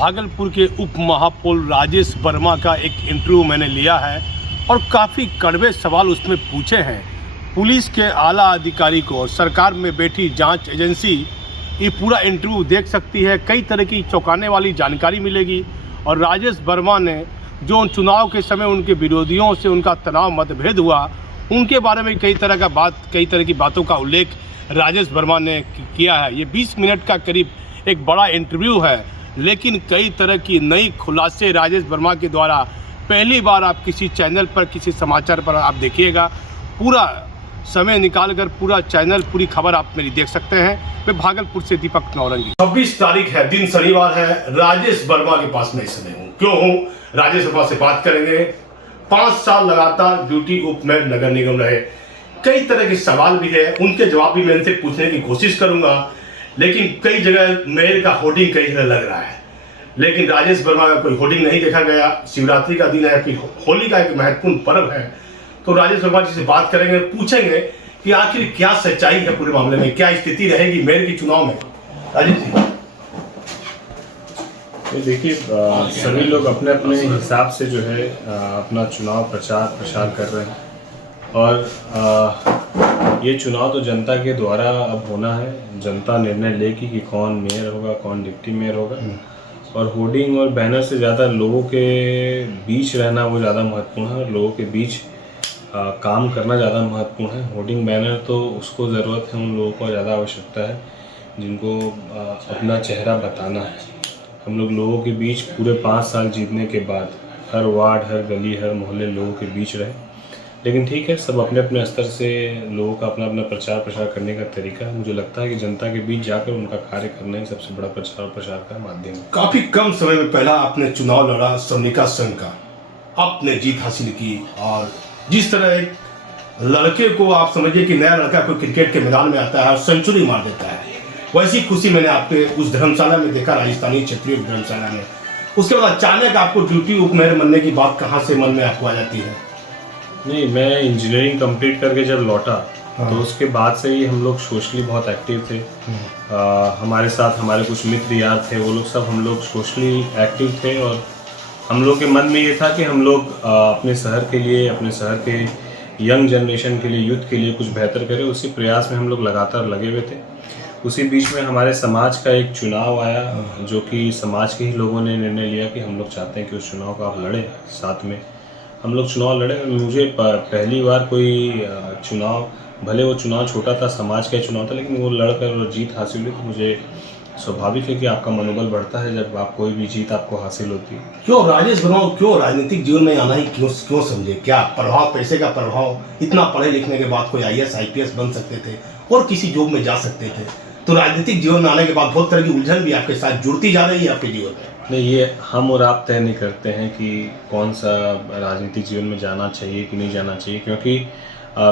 भागलपुर के उप महापौर राजेश वर्मा का एक इंटरव्यू मैंने लिया है और काफ़ी कड़वे सवाल उसमें पूछे हैं। पुलिस के आला अधिकारी को और सरकार में बैठी जांच एजेंसी ये पूरा इंटरव्यू देख सकती है। कई तरह की चौंकाने वाली जानकारी मिलेगी और राजेश वर्मा ने जो चुनाव के समय उनके विरोधियों से उनका तनाव मतभेद हुआ, उनके बारे में कई तरह की बातों का उल्लेख राजेश वर्मा ने किया है। ये 20 मिनट का करीब एक बड़ा इंटरव्यू है, लेकिन कई तरह की नई खुलासे राजेश वर्मा के द्वारा पहली बार आप किसी चैनल पर, किसी समाचार पर आप देखिएगा। पूरा समय निकालकर पूरा चैनल, पूरी खबर आप मेरी देख सकते हैं। मैं भागलपुर से दीपक नौरंगी। 26 तारीख है, दिन शनिवार है। राजेश वर्मा के पास मैं इस समय हूँ। क्यों हूँ? राजेश वर्मा से बात करेंगे। 5 साल लगातार ड्यूटी उप मेयर नगर निगम रहे। कई तरह के सवाल भी है, उनके जवाब भी मैं इनसे पूछने की कोशिश करूंगा। लेकिन कई जगह मेयर का होर्डिंग कई जगह लग रहा है, लेकिन राजेश वर्मा का कोई होर्डिंग नहीं देखा गया। शिवरात्रि का दिन है, फिर होली का एक महत्वपूर्ण पर्व है, तो राजेश वर्मा जी से बात करेंगे, पूछेंगे कि आखिर क्या सच्चाई है पूरे मामले में, क्या स्थिति रहेगी मेयर के चुनाव में। राजेश जी, देखिए, सभी लोग अपने अपने हिसाब से जो है अपना चुनाव प्रचार कर रहे हैं और ये चुनाव तो जनता के द्वारा अब होना है। जनता निर्णय लेगी कि कौन मेयर होगा, कौन डिप्टी मेयर होगा। और होर्डिंग और बैनर से ज़्यादा लोगों के बीच रहना वो ज़्यादा महत्वपूर्ण है और लोगों के बीच काम करना ज़्यादा महत्वपूर्ण है। होर्डिंग बैनर तो उसको ज़रूरत है, उन लोगों को ज़्यादा आवश्यकता है जिनको अपना चेहरा बताना है। हम लोगों के बीच पूरे 5 साल जीतने के बाद हर वार्ड, हर गली, हर मोहल्ले लोगों के बीच रहे। लेकिन ठीक है, सब अपने अपने स्तर से लोगों का अपना अपना प्रचार करने का तरीका है। मुझे लगता है कि जनता के बीच जाकर उनका कार्य करना ही सबसे बड़ा प्रचार का माध्यम है। काफी कम समय में पहला आपने चुनाव लड़ा सोनिका संघ का, आपने जीत हासिल की। और जिस तरह एक लड़के को आप समझिए कि नया लड़का कोई क्रिकेट के मैदान में आता है और सेंचुरी मार देता है, वैसी खुशी मैंने आपके उस धर्मशाला में देखा, राजस्थानी क्षेत्रीय धर्मशाला में। उसके बाद अचानक आपको ड्यूटी उप मेयर बनने की बात कहाँ से मन में आपको आ जाती है? नहीं, मैं इंजीनियरिंग कंप्लीट करके जब लौटा तो उसके बाद से ही हम लोग सोशली बहुत एक्टिव थे। हमारे साथ हमारे कुछ मित्र यार थे, वो लोग सब हम लोग सोशली एक्टिव थे और हम लोग के मन में ये था कि हम लोग अपने शहर के लिए, अपने शहर के यंग जनरेशन के लिए, यूथ के लिए कुछ बेहतर करें। उसी प्रयास में हम लोग लगातार लगे हुए थे। उसी बीच में हमारे समाज का एक चुनाव आया, जो कि समाज के ही लोगों ने निर्णय लिया कि हम लोग चाहते हैं कि उस चुनाव को आप लड़ें। साथ में हम लोग चुनाव लड़े। मुझे पहली बार कोई चुनाव, भले वो चुनाव छोटा था, समाज का चुनाव था, लेकिन वो लड़कर जीत हासिल हुई। तो मुझे स्वाभाविक है कि आपका मनोबल बढ़ता है जब आप कोई भी जीत आपको हासिल होती है। क्यों राजेश वर्मा क्यों राजनीतिक जीवन में आना ही क्यों समझे? क्या प्रभाव, पैसे का प्रभाव? इतना पढ़े लिखने के बाद कोई IAS IPS बन सकते थे और किसी जॉब में जा सकते थे, तो राजनीतिक जीवन में आने के बाद बहुत तरह की उलझन भी आपके साथ जुड़ती जा रही है आपके जीवन में। नहीं, ये हम और आप तय नहीं करते हैं कि कौन सा राजनीतिक जीवन में जाना चाहिए कि नहीं जाना चाहिए, क्योंकि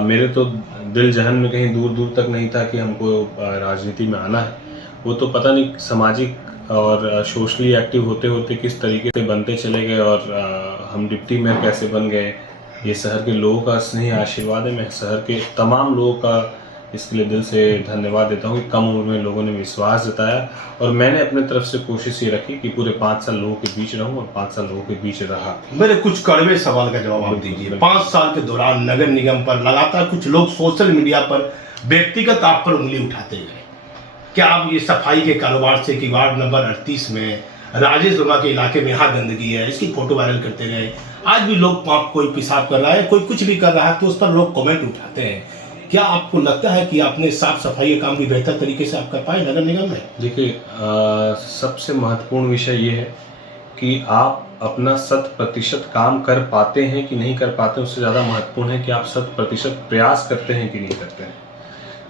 मेरे तो दिल जहन में कहीं दूर दूर तक नहीं था कि हमको राजनीति में आना है। वो तो पता नहीं सामाजिक और सोशली एक्टिव होते होते किस तरीके से बनते चले गए और हम डिप्टी मेयर कैसे बन गए। ये शहर के लोगों का स्नेह आशीर्वाद है। मैं शहर के तमाम लोगों का इसके लिए दिल से धन्यवाद देता हूँ कि कम उम्र में लोगों ने विश्वास जताया और मैंने अपने तरफ से कोशिश ये रखी कि पूरे 5 साल लोगों के बीच रहूं और 5 साल लोगों के बीच रहा। मेरे कुछ कड़वे सवाल का जवाब आप दीजिए। 5 साल के दौरान नगर निगम पर लगातार कुछ लोग सोशल मीडिया पर व्यक्तिगत आप पर उंगली उठाते गए। क्या आप ये सफाई के कारोबार से कि वार्ड नंबर 38 में राजेश वर्मा के इलाके में यहाँ गंदगी है, इसकी फोटो वायरल करते गए। आज भी लोग, कोई पेशाब कर रहा है, कोई कुछ भी कर रहा है, तो उस पर लोग कमेंट उठाते हैं। क्या आपको लगता है कि आपने साफ सफाई का काम भी बेहतर तरीके से आप कर पाए नगर निगम में? देखिए, सबसे महत्वपूर्ण विषय ये है कि आप अपना 100% काम कर पाते हैं कि नहीं कर पाते। उससे ज़्यादा महत्वपूर्ण है कि आप 100% प्रयास करते हैं कि नहीं करते हैं।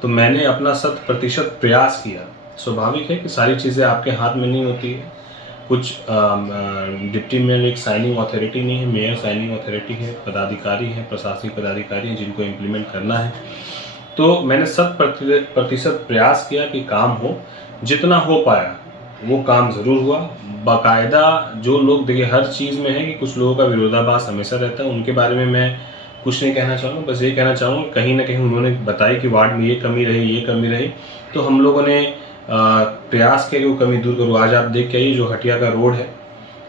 तो मैंने अपना 100% प्रयास किया। स्वाभाविक है कि सारी चीज़ें आपके हाथ में नहीं होती है। कुछ डिप्टी मेयर एक साइनिंग अथॉरिटी नहीं है, मेयर साइनिंग अथॉरिटी है, पदाधिकारी हैं, प्रशासनिक पदाधिकारी हैं जिनको इम्प्लीमेंट करना है। तो मैंने 100% प्रयास किया कि काम हो। जितना हो पाया वो काम ज़रूर हुआ। बाकायदा जो लोग, देखिए हर चीज़ में है कि कुछ लोगों का विरोधाभास हमेशा रहता है, उनके बारे में मैं कुछ नहीं कहना चाहूँगा। बस ये कहना चाहूँगा कहीं ना कहीं उन्होंने बताया कि वार्ड में ये कमी रही, ये कमी रही, तो हम लोगों ने प्रयास किया कि वो कमी दूर करूँ। आज आप देख के आइए जो हटिया का रोड है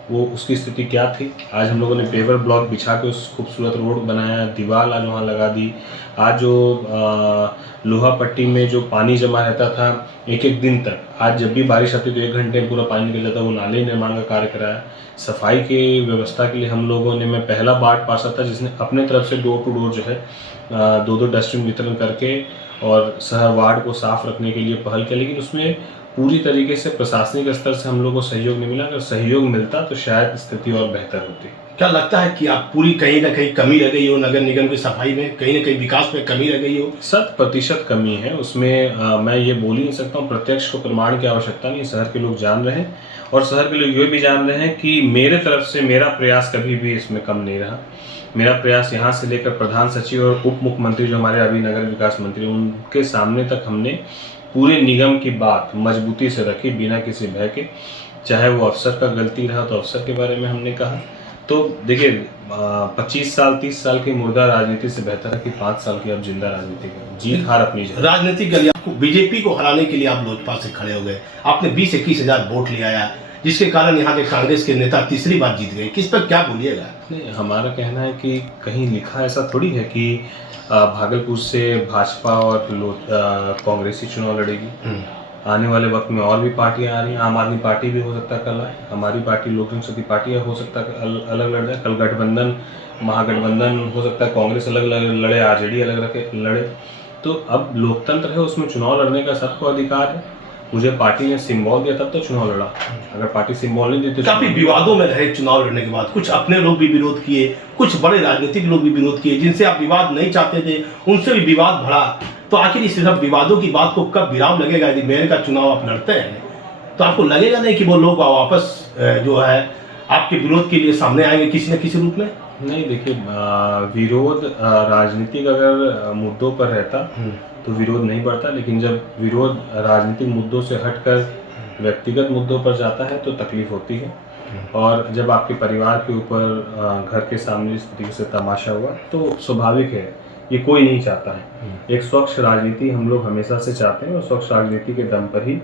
वो उसकी स्थिति क्या थी। आज हम लोगों ने पेवर ब्लॉक बिछा के उस खूबसूरत रोड बनाया, दीवार आज वहाँ लगा दी। आज जो लोहा पट्टी में जो पानी जमा रहता था एक एक दिन तक, आज जब भी बारिश आती तो 1 घंटे में पूरा पानी निकल जाता। वो नाले निर्माण का कार्य कराया। सफाई की व्यवस्था के लिए हम लोगों ने, मैं पहला वार्ड पार्षद था जिसने अपने तरफ से डोर टू डोर जो है 2-2 डस्टबिन वितरण करके और शहर वार्ड को साफ रखने के लिए पहल किया। लेकिन उसमें पूरी तरीके से प्रशासनिक स्तर से हम लोग को सहयोग नहीं मिला। अगर सहयोग मिलता तो शायद स्थिति और बेहतर होती। क्या लगता है कि आप पूरी कहीं ना कहीं कमी रह गई हो नगर निगम की सफाई में, कहीं ना कहीं विकास में कमी रह गई हो? 100% कमी है उसमें। मैं ये बोल ही नहीं सकता हूँ, प्रत्यक्ष को प्रमाण की आवश्यकता नहीं। शहर के लोग जान रहे हैं और शहर के लोग ये भी जान रहे हैं कि मेरे तरफ से मेरा प्रयास कभी भी इसमें कम नहीं रहा। मेरा प्रयास यहाँ से लेकर प्रधान सचिव और उप मुख्यमंत्री जो हमारे अभी नगर विकास मंत्री, उनके सामने तक हमने पूरे निगम की बात मजबूती से रखी बिना किसी भय के। चाहे वो अफसर का गलती रहा तो अफसर के बारे में हमने कहा। तो देखिए 25 साल 30 साल की मुर्दा राजनीति से बेहतर है कि 5 साल की अब जिंदा राजनीति करें। जीत हार अपनी जगह। राजनीतिक गलियां आपको बीजेपी को हराने के लिए आप लोजपा से खड़े हो गए। आपने 20-21 हजार वोट ले आया जिसके कारण यहाँ के कांग्रेस के नेता तीसरी बार जीत गए। किस पर क्या बोलिएगा? नहीं, हमारा कहना है कि कहीं लिखा ऐसा थोड़ी है कि भागलपुर से भाजपा और कांग्रेस ही चुनाव लड़ेगी। आने वाले वक्त में और भी पार्टियां आ रही हैं। आम आदमी पार्टी भी हो सकता है कल आए, हमारी पार्टी लोक जनशक्ति पार्टी हो सकता है अलग लड़ जाए। कल गठबंधन महागठबंधन हो सकता है, कांग्रेस अलग लड़े, आरजेडी अलग लड़े। तो अब लोकतंत्र है, उसमें चुनाव लड़ने का सबको अधिकार है। मुझे पार्टी ने सिंबल दिया तब तो चुनाव लड़ा। अगर पार्टी सिंबल नहीं देती। काफी विवादों में रहे चुनाव लड़ने के बाद। कुछ अपने लोग भी विरोध किए, कुछ बड़े राजनीतिक लोग भी विरोध किए, जिनसे आप विवाद नहीं चाहते थे उनसे भी विवाद बढ़ा। तो आखिर इस सब विवादों की बात को कब विराम लगेगा? यदि मेयर का चुनाव आप लड़ते हैं तो आपको लगेगा नहीं कि वो लोग वापस जो है आपके विरोध के लिए सामने आएंगे किसी न किसी रूप में? नहीं, देखिए विरोध राजनीतिक अगर मुद्दों पर रहता तो विरोध नहीं बढ़ता। लेकिन जब विरोध राजनीतिक मुद्दों से हटकर व्यक्तिगत मुद्दों पर जाता है तो तकलीफ होती है। और जब आपके परिवार के ऊपर घर के सामने इस तरीके से तमाशा हुआ तो स्वाभाविक है, ये कोई नहीं चाहता है। एक स्वच्छ राजनीति हम लोग हमेशा से चाहते हैं और स्वच्छ राजनीति के दम पर ही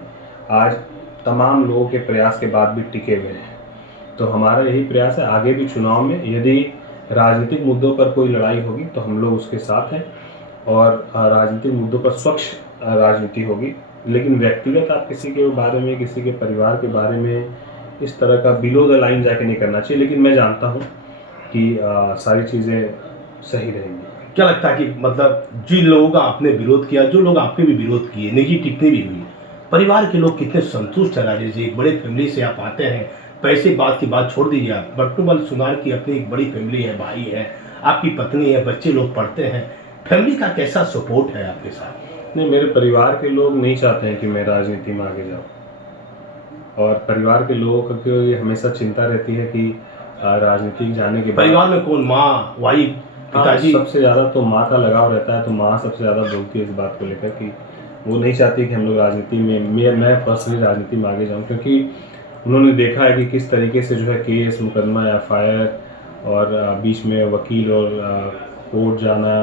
आज तमाम लोगों के प्रयास के बाद भी टिके हुए हैं। तो हमारा यही प्रयास है, आगे भी चुनाव में यदि राजनीतिक मुद्दों पर कोई लड़ाई होगी तो हम लोग उसके साथ हैं और राजनीतिक मुद्दों पर स्वच्छ राजनीति होगी। लेकिन व्यक्तिगत आप किसी के बारे में, किसी के परिवार के बारे में इस तरह का बिलो द लाइन जाके नहीं करना चाहिए। लेकिन मैं जानता हूँ कि सारी चीज़ें सही रहेंगी। क्या लगता है कि मतलब जिन लोगों का आपने विरोध किया, जो लोग आपके भी विरोध किए, निजी टिप्पणी भी हुई, परिवार के लोग कितने संतुष्ट हैं? राजेश जी, एक बड़े फैमिली से आप आते हैं, पैसे बात की बात छोड़ दीजिए, आप बट्टूबल सुनार की अपनी एक बड़ी फैमिली है, भाई है, आपकी पत्नी है, बच्चे लोग पढ़ते हैं। फैमिली का कैसा सपोर्ट है आपके साथ? नहीं, मेरे परिवार के लोग नहीं चाहते हैं कि मैं राजनीति में आगे जाऊँ। और परिवार के लोगों को ये हमेशा चिंता रहती है कि राजनीति जाने के बाद परिवार में कौन, माँ, वाइफ, पिताजी? सबसे ज़्यादा तो माँ का लगाव रहता है। तो माँ सबसे ज़्यादा बोलती है इस बात को लेकर कि वो नहीं चाहती कि हम लोग राजनीति में, मैं पर्सनली राजनीति में आगे जाऊँ। क्योंकि उन्होंने देखा है कि किस तरीके से जो है केस, मुकदमा, FIR और बीच में वकील और कोर्ट जाना,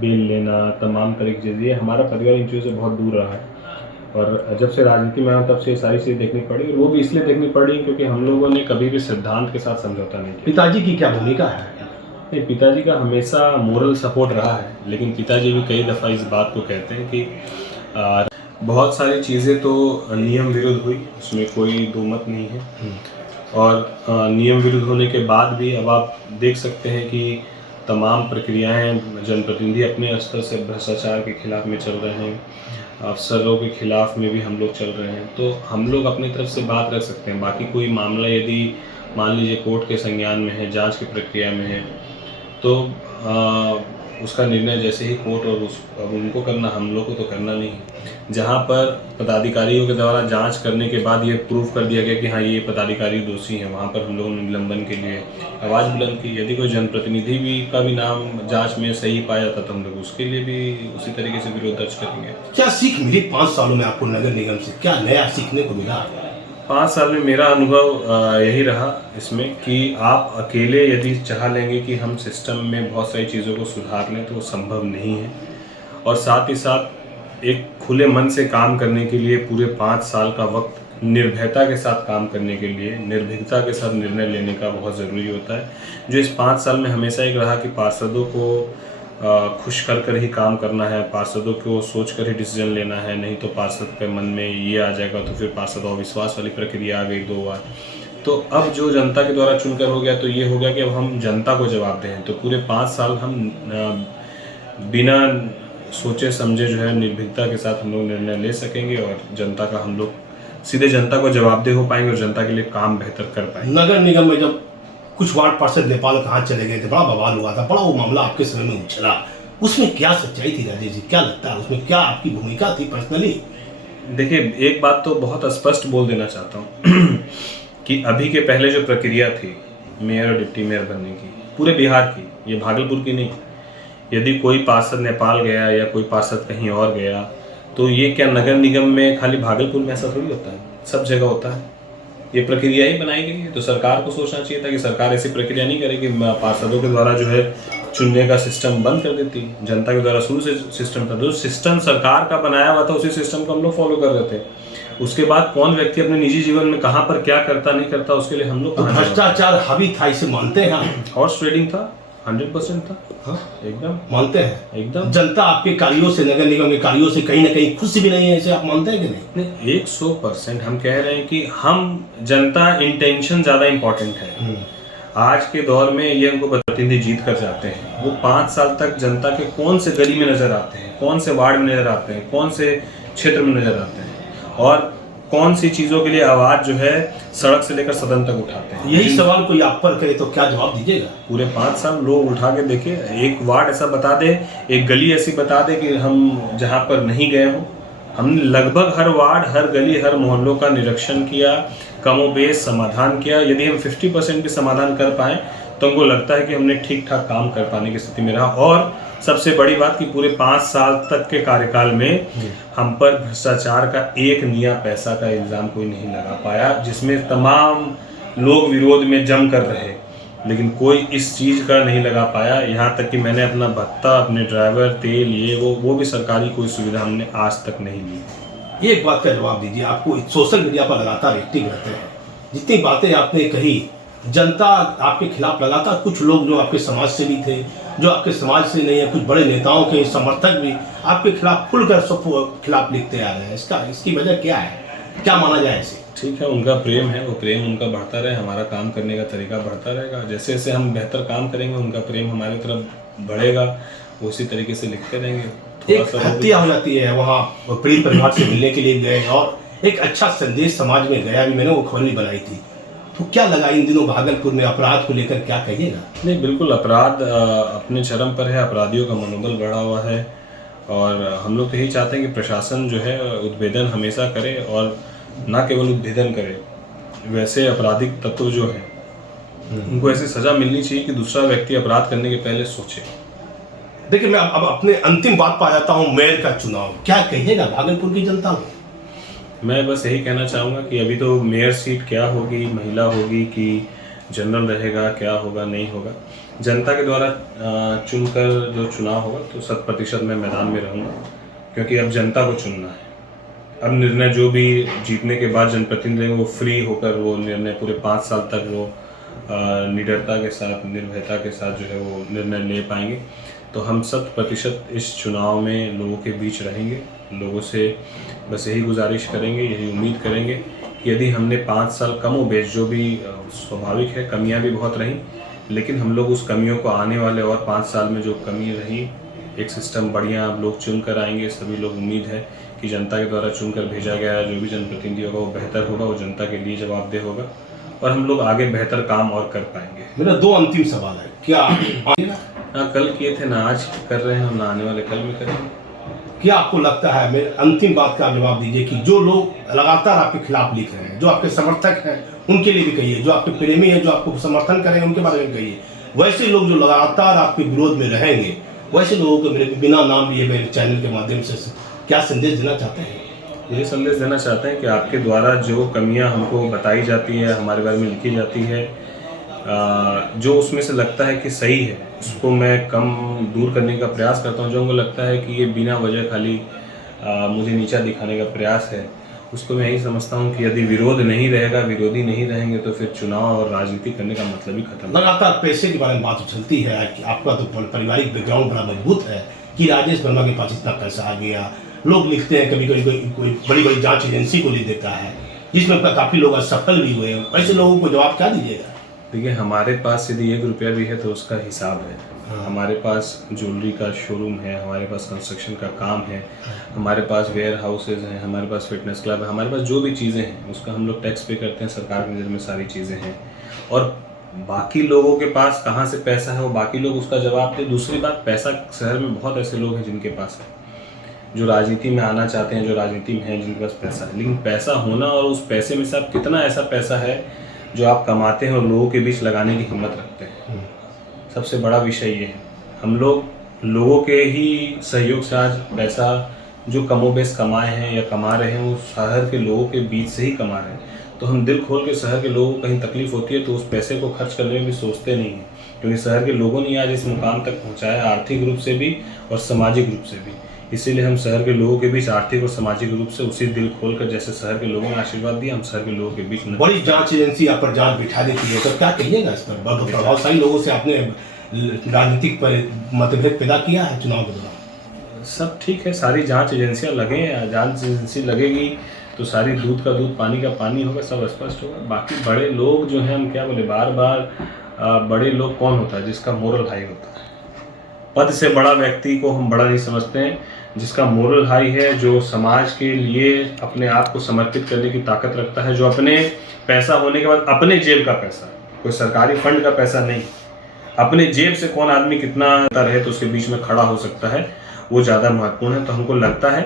बेल लेना, तमाम तरह की चीज़ें, ये हमारा परिवार इन चीज़ों से बहुत दूर रहा है। और जब से राजनीति में आया तब से सारी चीज़ें देखनी पड़ी, और वो भी इसलिए देखनी पड़ी क्योंकि हम लोगों ने कभी भी सिद्धांत के साथ समझौता नहीं किया। पिताजी की क्या भूमिका है? नहीं, पिताजी का हमेशा मोरल सपोर्ट रहा है। लेकिन पिताजी भी कई दफ़ा इस बात को कहते हैं कि बहुत सारी चीज़ें तो नियम विरुद्ध हुई, उसमें कोई दो मत नहीं है। और नियम विरुद्ध होने के बाद भी अब आप देख सकते हैं कि तमाम प्रक्रियाएं, जनप्रतिनिधि अपने स्तर से भ्रष्टाचार के खिलाफ में चल रहे हैं, अफसरों के खिलाफ में भी हम लोग चल रहे हैं। तो हम लोग अपनी तरफ से बात रख सकते हैं। बाकी कोई मामला यदि मान लीजिए कोर्ट के संज्ञान में है, जांच की प्रक्रिया में है, तो उसका निर्णय जैसे ही कोर्ट और अब उनको करना, हम लोग को तो करना नहीं। जहां पर पदाधिकारियों के द्वारा जांच करने के बाद ये प्रूफ कर दिया गया कि हाँ ये पदाधिकारी दोषी हैं, वहां पर हम लोगों ने निलंबन के लिए आवाज़ बुलंद की। यदि कोई जनप्रतिनिधि भी का भी नाम जांच में सही पाया जाता तो हम लोग उसके लिए भी उसी तरीके से विरोध दर्ज करेंगे। क्या सीख मिली 5 सालों में आपको नगर निगम से? क्या नया सीखने को मिला? 5 साल में मेरा अनुभव यही रहा इसमें कि आप अकेले यदि चाह लेंगे कि हम सिस्टम में बहुत सारी चीज़ों को सुधार लें तो वो संभव नहीं है। और साथ ही साथ एक खुले मन से काम करने के लिए पूरे 5 साल का वक्त निर्भयता के साथ काम करने के लिए, निर्भीकता के साथ निर्णय लेने का बहुत ज़रूरी होता है। जो इस 5 साल में हमेशा एक रहा कि पार्षदों को खुश कर कर ही काम करना है, पार्षदों को सोच कर ही डिसीजन लेना है, नहीं तो पार्षद के मन में ये आ जाएगा तो फिर पार्षद अविश्वास वाली प्रक्रिया आ गई 2 बार। तो अब जो जनता के द्वारा चुनकर हो गया तो ये हो गया कि अब हम जनता को जवाब दें। तो पूरे 5 साल हम बिना सोचे समझे जो है निर्भीकता के साथ हम लोग निर्णय ले सकेंगे और जनता का हम लोग सीधे जनता को जवाबदेह हो पाएंगे और जनता के लिए काम बेहतर कर पाएंगे। नगर निगम में जब कुछ वार्ड पार्षद नेपाल कहाँ चले गए थे, बड़ा बवाल हुआ था, बड़ा वो मामला आपके समय में उछला, उसमें क्या सच्चाई थी राजेश जी? क्या लगता है उसमें क्या आपकी भूमिका थी पर्सनली? देखिए, एक बात तो बहुत स्पष्ट बोल देना चाहता हूँ कि अभी के पहले जो प्रक्रिया थी मेयर और डिप्टी मेयर बनने की, पूरे बिहार की, ये भागलपुर की नहीं। यदि कोई पार्षद नेपाल गया या कोई पार्षद कहीं और गया तो ये क्या नगर निगम में खाली भागलपुर में ऐसा थोड़ी होता है, सब जगह होता है। ये प्रक्रिया ही बनाई गई है, तो सरकार को सोचना चाहिए था कि सरकार ऐसी प्रक्रिया नहीं करेगी, पार्षदों के द्वारा जो है चुनने का सिस्टम बंद कर देती। जनता के द्वारा शुरू से सिस्टम था, जो सिस्टम सरकार का बनाया हुआ था उसी सिस्टम को हम लोग फॉलो कर रहे थे। उसके बाद कौन व्यक्ति अपने निजी जीवन में कहाँ पर क्या करता नहीं करता उसके लिए हम लोग तो भ्रष्टाचार हावी था, इसे मानते हैं? हॉर्स ट्रेडिंग था, 100% था। हाँ, एकदम मानते हैं एकदम। जनता आपके कार्यों से, नगर निगम के कार्यों से कहीं ना कहीं खुश भी नहीं है, इसे आप मानते हैं कि नहीं? 100% हम कह रहे हैं कि हम जनता इंटेंशन ज़्यादा इम्पोर्टेंट है। आज के दौर में ये हमको प्रतिनिधि जीत कर जाते हैं, वो 5 साल तक जनता के कौन से गली में नजर आते हैं, कौन से वार्ड में नजर आते हैं, कौन से क्षेत्र में नजर आते हैं और कौन सी चीज़ों के लिए आवाज़ जो है सड़क से लेकर सदन तक उठाते हैं। यही सवाल कोई आप पर करे तो क्या जवाब दीजिएगा? पूरे 5 साल लोग उठा के देखे, एक वार्ड ऐसा बता दे, एक गली ऐसी बता दे कि हम जहाँ पर नहीं गए हों। हमने लगभग हर वार्ड, हर गली, हर मोहल्लों का निरीक्षण किया, कमोबेश समाधान किया। यदि हम 50% भी समाधान कर पाएँ तो हमको लगता है कि हमने ठीक ठाक काम कर पाने की स्थिति में रहा। और सबसे बड़ी बात कि पूरे 5 साल तक के कार्यकाल में हम पर भ्रष्टाचार का एक नया पैसा का इल्ज़ाम कोई नहीं लगा पाया, जिसमें तमाम लोग विरोध में जम कर रहे, लेकिन कोई इस चीज़ का नहीं लगा पाया। यहाँ तक कि मैंने अपना भत्ता, अपने ड्राइवर, तेल, ये वो भी सरकारी कोई सुविधा हमने आज तक नहीं ली। एक बात का जवाब दीजिए, आपको सोशल मीडिया पर लगातार एक्टिव रहते हैं, जितनी बातें आपने कही, जनता आपके खिलाफ लगातार, कुछ लोग जो आपके समाज से भी थे, जो आपके समाज से नहीं है, कुछ बड़े नेताओं के समर्थक भी आपके खिलाफ खुलकर सब खिलाफ लिखते आ रहे हैं। इसकी वजह क्या है, क्या माना जाए इसे? ठीक है, उनका प्रेम है, वो प्रेम उनका बढ़ता रहे, हमारा काम करने का तरीका बढ़ता रहेगा। जैसे जैसे हम बेहतर काम करेंगे उनका प्रेम हमारी तरफ बढ़ेगा, उसी तरीके से लिखते रहेंगे। एक हत्या हो जाती है, वहाँ पीड़ित परिवार से मिलने के लिए गए और एक अच्छा संदेश समाज में गया भी, मैंने वो खबर भी बनाई थी। तो क्या लगा इन दिनों भागलपुर में अपराध को लेकर, क्या कहिएगा? नहीं, बिल्कुल अपराध अपने चरम पर है, अपराधियों का मनोबल बढ़ा हुआ है और हम लोग तो यही चाहते हैं कि प्रशासन जो है उद्भेदन हमेशा करे और ना केवल उद्भेदन करे, वैसे आपराधिक तत्व जो है उनको ऐसी सज़ा मिलनी चाहिए कि दूसरा व्यक्ति अपराध करने के पहले सोचे। देखिए, मैं अब अपने अंतिम बात पर आ जाता हूँ, मेयर का चुनाव, क्या कहिएगा भागलपुर की जनता को? मैं बस यही कहना चाहूँगा कि अभी तो मेयर सीट क्या होगी, महिला होगी कि जनरल रहेगा, क्या होगा नहीं होगा, जनता के द्वारा चुनकर जो चुनाव होगा तो 100% मैं मैदान में रहूँगा, क्योंकि अब जनता को चुनना है। अब निर्णय जो भी जीतने के बाद जनप्रतिनिधि वो फ्री होकर वो निर्णय पूरे 5 साल तक वो निडरता के साथ, निर्भयता के साथ जो है वो निर्णय ले पाएंगे। तो हम 100% इस चुनाव में लोगों के बीच रहेंगे, लोगों से बस यही गुजारिश करेंगे, यही उम्मीद करेंगे कि यदि हमने 5 साल कमोबेश, जो भी स्वाभाविक है, कमियां भी बहुत रहीं, लेकिन हम लोग उस कमियों को आने वाले और 5 साल में जो कमी रही, एक सिस्टम बढ़िया आप लोग चुन कर आएंगे। सभी लोग उम्मीद है कि जनता के द्वारा चुनकर भेजा गया जो भी जनप्रतिनिधि होगा वो बेहतर होगा, वो जनता के लिए जवाबदेह होगा और हम लोग आगे बेहतर काम और कर पाएंगे। मेरा 2 अंतिम सवाल है, क्या ना कल किए थे, ना आज कर रहे हैं, ना आने वाले कल में करेंगे। क्या आपको लगता है, मेरे अंतिम बात का जवाब दीजिए, कि जो लोग लगातार आपके खिलाफ लिख रहे हैं, जो आपके समर्थक हैं उनके लिए भी कहिए, जो आपके प्रेमी हैं, जो आपको समर्थन करेंगे उनके बारे में कहिए, वैसे लोग जो लगातार आपके विरोध में रहेंगे, वैसे लोगों को मेरे बिना नाम लिए मेरे चैनल के माध्यम से क्या संदेश देना चाहते हैं? यही संदेश देना चाहते हैं कि आपके द्वारा जो कमियां हमको बताई जाती है, हमारे बारे में लिखी जाती है, जो उसमें से लगता है कि सही है, उसको मैं कम दूर करने का प्रयास करता हूं। जो हमको लगता है कि ये बिना वजह खाली मुझे नीचा दिखाने का प्रयास है, उसको मैं यही समझता हूँ कि यदि विरोध नहीं रहेगा, विरोधी नहीं रहेंगे, तो फिर चुनाव और राजनीति करने का मतलब ही खत्म। लगातार पैसे के बारे में बात उछलती है कि आपका तो पारिवारिक बैकग्राउंड बड़ा मजबूत है कि राजेश वर्मा के पास इतना पैसा आ गया। लोग लिखते हैं कभी कभी कोई बड़ी बड़ी जांच एजेंसी को लिख देता है, जिसमें काफ़ी लोग असफल भी हुए। ऐसे लोगों को जवाब क्या दीजिएगा? देखिए, हमारे पास यदि 1 रुपया भी है तो उसका हिसाब है। हमारे पास ज्वेलरी का शोरूम है, हमारे पास कंस्ट्रक्शन का काम है, हमारे पास वेयर हाउसेज हैं, हमारे पास फिटनेस क्लब है, हमारे पास जो भी चीज़ें हैं उसका हम लोग टैक्स पे करते हैं, सरकार की नज़र में सारी चीज़ें हैं। और बाकी लोगों के पास कहाँ से पैसा है वो बाकी लोग उसका जवाब दें। दूसरी बात, पैसा शहर में बहुत ऐसे लोग हैं जिनके पास है, जो राजनीति में आना चाहते हैं, जो राजनीति में हैं, जिनके पास पैसा है। लेकिन पैसा होना और उस पैसे में से आप कितना ऐसा पैसा है जो आप कमाते हैं और लोगों के बीच लगाने की हिम्मत रखते हैं, सबसे बड़ा विषय ये है। हम लोग लोगों के ही सहयोग से आज पैसा जो कमोबेश कमाए हैं या कमा रहे हैं वो शहर के लोगों के बीच से ही कमा रहे हैं। तो हम दिल खोल के शहर के लोगों को कहीं तकलीफ होती है तो उस पैसे को खर्च करने में भी सोचते नहीं हैं, क्योंकि शहर के लोगों ने आज इस मुकाम तक पहुँचाया, आर्थिक रूप से भी और सामाजिक रूप से भी। इसीलिए हम शहर के लोगों के बीच आर्थिक और सामाजिक रूप से उसी दिल खोलकर, जैसे शहर के लोगों ने आशीर्वाद दिया, हम शहर के लोगों के बीच बड़ी जांच एजेंसी आप पर जांच बिठा देती है, तो क्या कहिएगा इस पर? प्रभावशाली लोगों से आपने राजनीतिक पर मतभेद पैदा किया है चुनाव के दौरान? सब ठीक है, सारी जांच एजेंसियां लगे हैं, जांच एजेंसी लगेगी तो सारी दूध का दूध पानी का पानी होगा, सब स्पष्ट होगा। बाकी बड़े लोग जो हैं, हम क्या बोले, बार बार बड़े लोग कौन होता है? जिसका मोरल हाई होता है। पद से बड़ा व्यक्ति को हम बड़ा नहीं समझते हैं, जिसका मोरल हाई है, जो समाज के लिए अपने आप को समर्पित करने की ताकत रखता है, जो अपने पैसा होने के बाद अपने जेब का पैसा, कोई सरकारी फंड का पैसा नहीं, अपने जेब से कौन आदमी कितना रहे तो उसके बीच में खड़ा हो सकता है, वो ज़्यादा महत्वपूर्ण है। तो हमको लगता है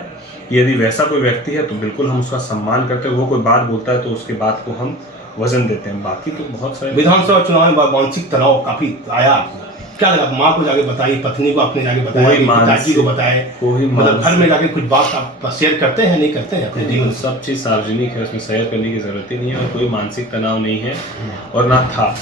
कि यदि वैसा कोई व्यक्ति है तो बिल्कुल हम उसका सम्मान करते हैं। वो कोई बात बोलता है तो उसके बात को हम वजन देते हैं। बाकी तो बहुत सारे विधानसभा चुनाव में मानसिक तनाव काफी आया आपको, क्या लगा? माँ को जाके बताई, पत्नी को आपने जाके बताया, पिताजी को बताए, मतलब घर में जाके कुछ बात आप शेयर करते हैं, नहीं करते हैं अपने जीवन? सब चीज़ सार्वजनिक है, उसमें शेयर करने की ज़रूरत ही नहीं है और कोई मानसिक तनाव नहीं है और ना था।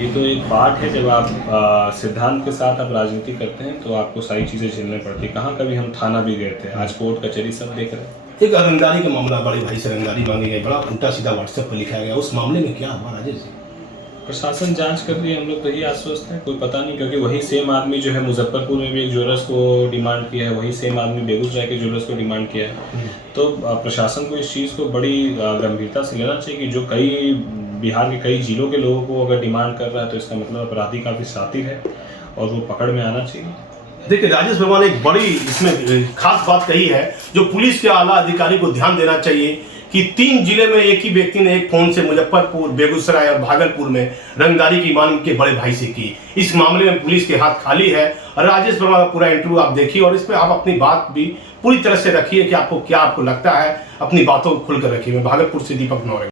ये तो एक पार्ट है, जब आप सिद्धांत के साथ आप राजनीति करते हैं तो आपको सारी चीज़ें झेलनी पड़ती। कहाँ कभी हम थाना भी गए थे, आज कोर्ट कचहरी सब देख रहे हैं। एक रंगदारी का मामला, बड़े भाई से रंगदारी मांगी गई, बड़ा उल्टा सीधा व्हाट्सएप पर लिखा गया, उस मामले में क्या हुआ राजेश जी? प्रशासन जांच कर रही है, हम लोग तो यही आश्वस्त हैं, कोई पता नहीं, क्योंकि वही सेम आदमी जो है मुजफ्फरपुर में भी एक ज्वेलर्स को डिमांड किया है, वही सेम आदमी बेगूसराय के ज्वेलर्स को डिमांड किया है। तो प्रशासन को इस चीज़ को बड़ी गंभीरता से लेना चाहिए कि जो कई बिहार के कई जिलों के लोगों को अगर डिमांड कर रहा है तो इसका मतलब अपराधी काफ़ी शातिर है और वो पकड़ में आना चाहिए। देखिए, राजेश वर्मा ने एक बड़ी इसमें खास बात कही है जो पुलिस के आला अधिकारी को ध्यान देना चाहिए कि 3 जिले में एक ही व्यक्ति ने एक फोन से मुजफ्फरपुर, बेगूसराय और भागलपुर में रंगदारी की मांग के बड़े भाई से की। इस मामले में पुलिस के हाथ खाली है और राजेश वर्मा का पूरा इंटरव्यू आप देखिए और इसमें आप अपनी बात भी पूरी तरह से रखिए कि आपको क्या लगता है, अपनी बातों को खुलकर रखिए। मैं भागलपुर से दीपक नौरे।